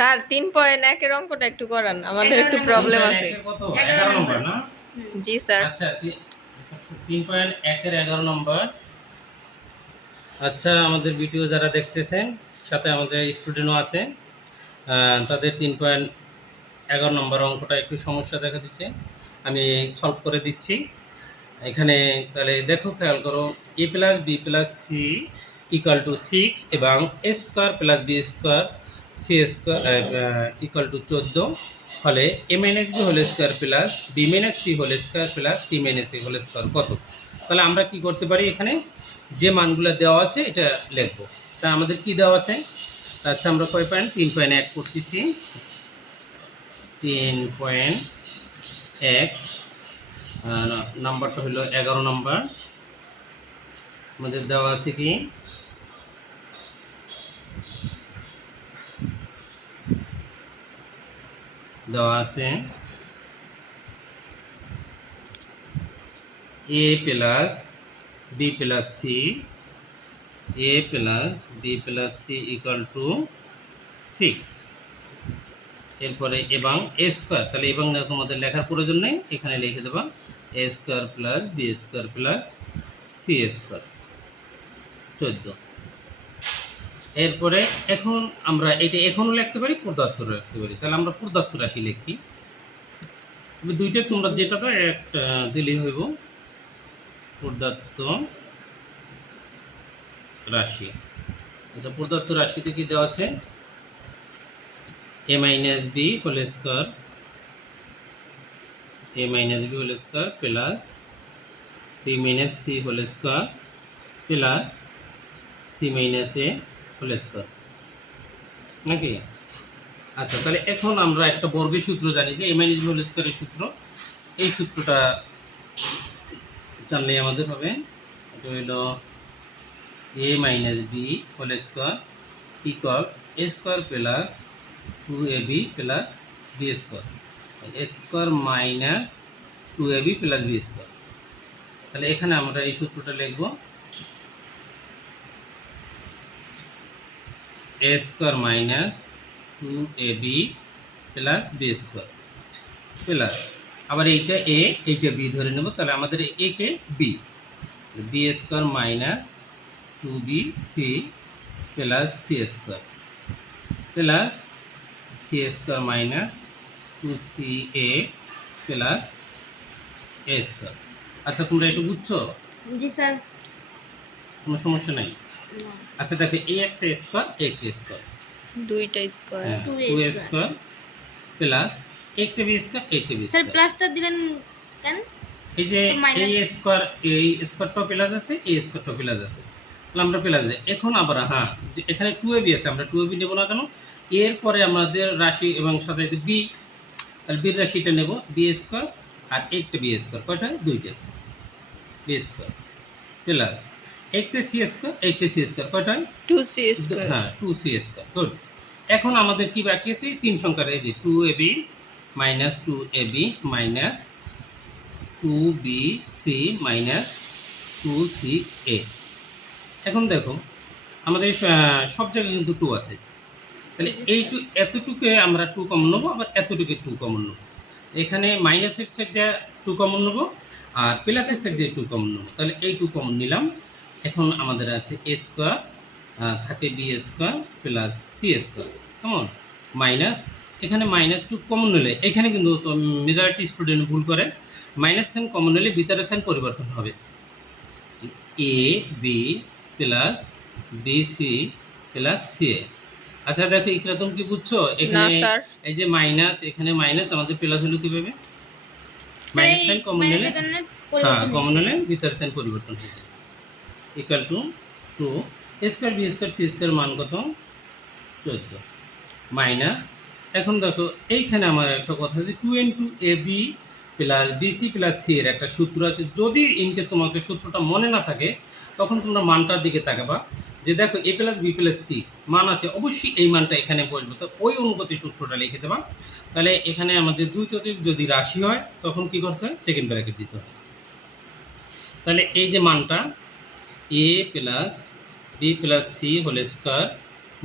Sir 3.1 এর অঙ্কটা একটু করান, আমাদের একটু প্রবলেম আছে। কত 11 নম্বর না? জি স্যার। আচ্ছা 3.1 এর 11 নম্বর। আচ্ছা আমাদের ভিডিও যারা দেখতেছেন সাথে আমাদের স্টুডেন্টও আছে, তাদের 3.11 নম্বর অঙ্কটা একটু সমস্যা দেখা দিচ্ছে, আমি সলভ করে দিচ্ছি। এখানে তাহলে দেখো, খেয়াল করো, A plus B plus C equal to 6 এবং A square plus B square C square equal to 14 ফলে A minus B whole square plus B minus C whole square plus C minus C whole square কত? তাহলে আমরা কি করতে পারি, এখানে যে মানগুলো দেওয়া আছে এটা লিখবো। তা আমাদের কি দেওয়া আছে? আচ্ছা আমরা কয় পয়েন্ট 3.1 করতেছি। 3.1 নাম্বারটা হলো 11 নম্বর। আমাদের দেওয়া আছে কি, দেওয়া আছে A plus B plus C, A plus B plus C equal to 6, এরপরে এবং এ স্কোয়ার, তাহলে এবং তোমাদের লেখার প্রয়োজন নেই, এখানে লিখে দেবা A square plus B square plus C square 14। এরপরে এখন আমরা এটা এখনও লিখতে পারি, প্রদত্তরও লিখতে পারি। তাহলে আমরা প্রদত্ত রাশি লিখি, দুইটা তোমরা যেটা তো একটা দিলেই হইব। প্রদত্ত রাশি, আচ্ছা প্রদত্ত রাশিতে কি দেওয়া আছে? A minus B whole square, A minus B whole square plus B minus C whole square plus C minus A whole square, নাকি? আচ্ছা তাহলে এখন আমরা একটা বর্গের সূত্র জানি যে এ মাইনাস বি হোল স্কোয়ারের সূত্র, এই সূত্রটা জানলেই আমাদের হবে। এটা হইল A minus B whole square equal A square plus 2ab plus B square, A square minus 2ab plus B square. তাহলে এখানে আমরা এই সূত্রটা লিখব, A square minus 2ab plus B square plus, আবার এইটা এ এইটা বি ধরে নেব। তাহলে আমাদের এ কে বি, B square minus 2bc plus C square plus C square minus 2ca plus A square. আচ্ছা তোমরা একটু বুঝছো? জি স্যার। কোনো সমস্যা নাই? আচ্ছা দেখো, এই একটা স্কোয়ার একটা স্কোয়ার, দুইটা স্কয়ার, 2a স্কোয়ার প্লাস একটা বি স্কোয়ার একটা বি স্যার স্কোয়ার। প্লাসটা দিলেন কেন? এই যে তো minus- এই স্কোয়ার, এই স্কোয়ারটা প্লাস আছে, এই স্কোয়ারটা প্লাস আছে, তাহলে আমরা প্লাস দেয়। এখন আবার হ্যাঁ, যে এখানে 2ab আছে, আমরা 2ab নেব না কেন? এরপরে আমাদের রাশি এবং সাথে বি, তাহলে বির রাশিটা নেব বি স্কোয়ার আর একটা বি স্কোয়ার, কয়টা? দুইটা বি স্কোয়ার প্লাস একটা সি স্কোয়ার একটা সি স্কোয়ার, কয়টা? 2c square. হ্যাঁ 2c স্কোয়ার। গুড। এখন আমাদের কি বাকি আছে? তিন সংখ্যার, এই যে 2ab minus 2ab minus 2bc minus 2ca। এখন দেখো আমাদের সব জায়গায় কিন্তু 2 আছে, তাহলে এইটু এতটুকু আমরা 2 কমন নেবো, আবার এতটুকু 2 কমন নেবো। এখানে মাইনাসের সাইড দিয়ে 2 কমন নেবো আর প্লাসের সাইড দিয়ে 2 কমন নেবো, তাহলে এই 2 কমন নিলাম। এখন আমাদের আছে এ স্কোয়ার, থাকে B square plus C square, কেমন? মাইনাস, এখানে মাইনাস 2 কমন নিলে, এখানে কিন্তু তো মেজরিটি স্টুডেন্ট ভুল করে, মাইনাস সাইন কমন নিলে ভিতরের সাইন পরিবর্তন হবে, A B plus B C plus C A. আচ্ছা দেখো ইকরা, তুমি কি বুঝছো? এখানে স্যার। এই যে মাইনাস, এখানে মাইনাস, আমাদের প্লাস হলো কিভাবে? মাইনাস সাইন কমন নিলে, হ্যাঁ কমন নিলে ভিতরের সাইন পরিবর্তন হয়ে যায়। Equal to 2 A square B square C square মান কত? 14 মাইনাস, এখন দেখো এইখানে আমার একটা কথা আছে 2 into A B plus BC plus C এর একটা সূত্র আছে। যদি ইনকেস তোমাকে সূত্রটা মনে না থাকে, তখন তোমরা মানটার দিকে তাকাবা, যে দেখো এ প্লাস বি প্লাস সি মান আছে, অবশ্যই এই মানটা এখানে বসবে, তো ওই অনুপাতে সূত্রটা লিখে দেবা। তাহলে এখানে আমাদের দুই তৃতীয় যদি রাশি হয়, তখন কি করতে হয়? সেকেন্ড ব্র্যাকেট দিতে হয়। তাহলে এই যে মানটা A plus B plus C whole square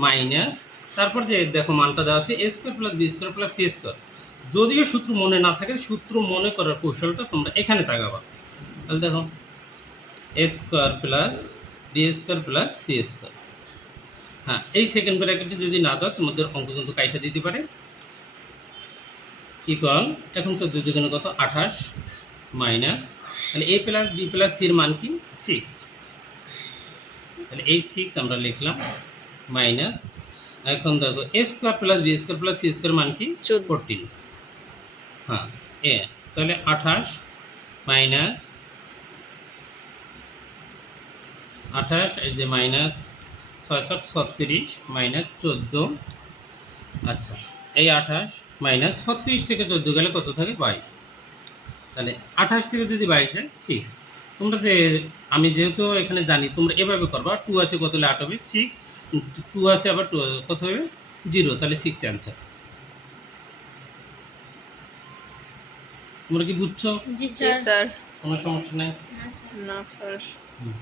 minus তারপর যে দেখো মানটা দেওয়া আছে A square plus B square plus C square. যদিও সূত্র মনে না থাকে, সূত্র মনে করার কৌশলটা তোমরা এখানে তাকাবা। তাহলে দেখো A square plus B square plus C square. হ্যাঁ, এই সেকেন্ড ব্র্যাকেটে যদি না দাও তোমাদের অঙ্ক কিন্তু কাইটা দিতে পারে। ইকুয়াল এখন 14 দুগুণে কত 28 মাইনাস, তাহলে এ প্লাস বি প্লাস সির মান কি 6। তাহলে এই 6 আমরা লিখলাম মাইনাস, এখন দেখো A square plus B square plus C square মান কি 14। হ্যাঁ এ, তাহলে 28 মাইনাস 28, এই যে মাইনাস 636 মাইনাস 14। আচ্ছা, এই 28 মাইনাস 36 থেকে 14 গেলে কত থাকে 22। তাহলে 28 থেকে যদি 22 যায় 6। তোমরা যে আমি যেহেতু এখানে জানি তোমরা এভাবে করবা, 2 আছে কত হলে 8 হবে 6, 2 আছে আবার 2 কত হবে 0, তাহলে 6 অ্যান্সার। তোমরা কি বুঝছো? জি জি স্যার। স্যার। কোনো সমস্যা নেই? না স্যার। না স্যার। হুম।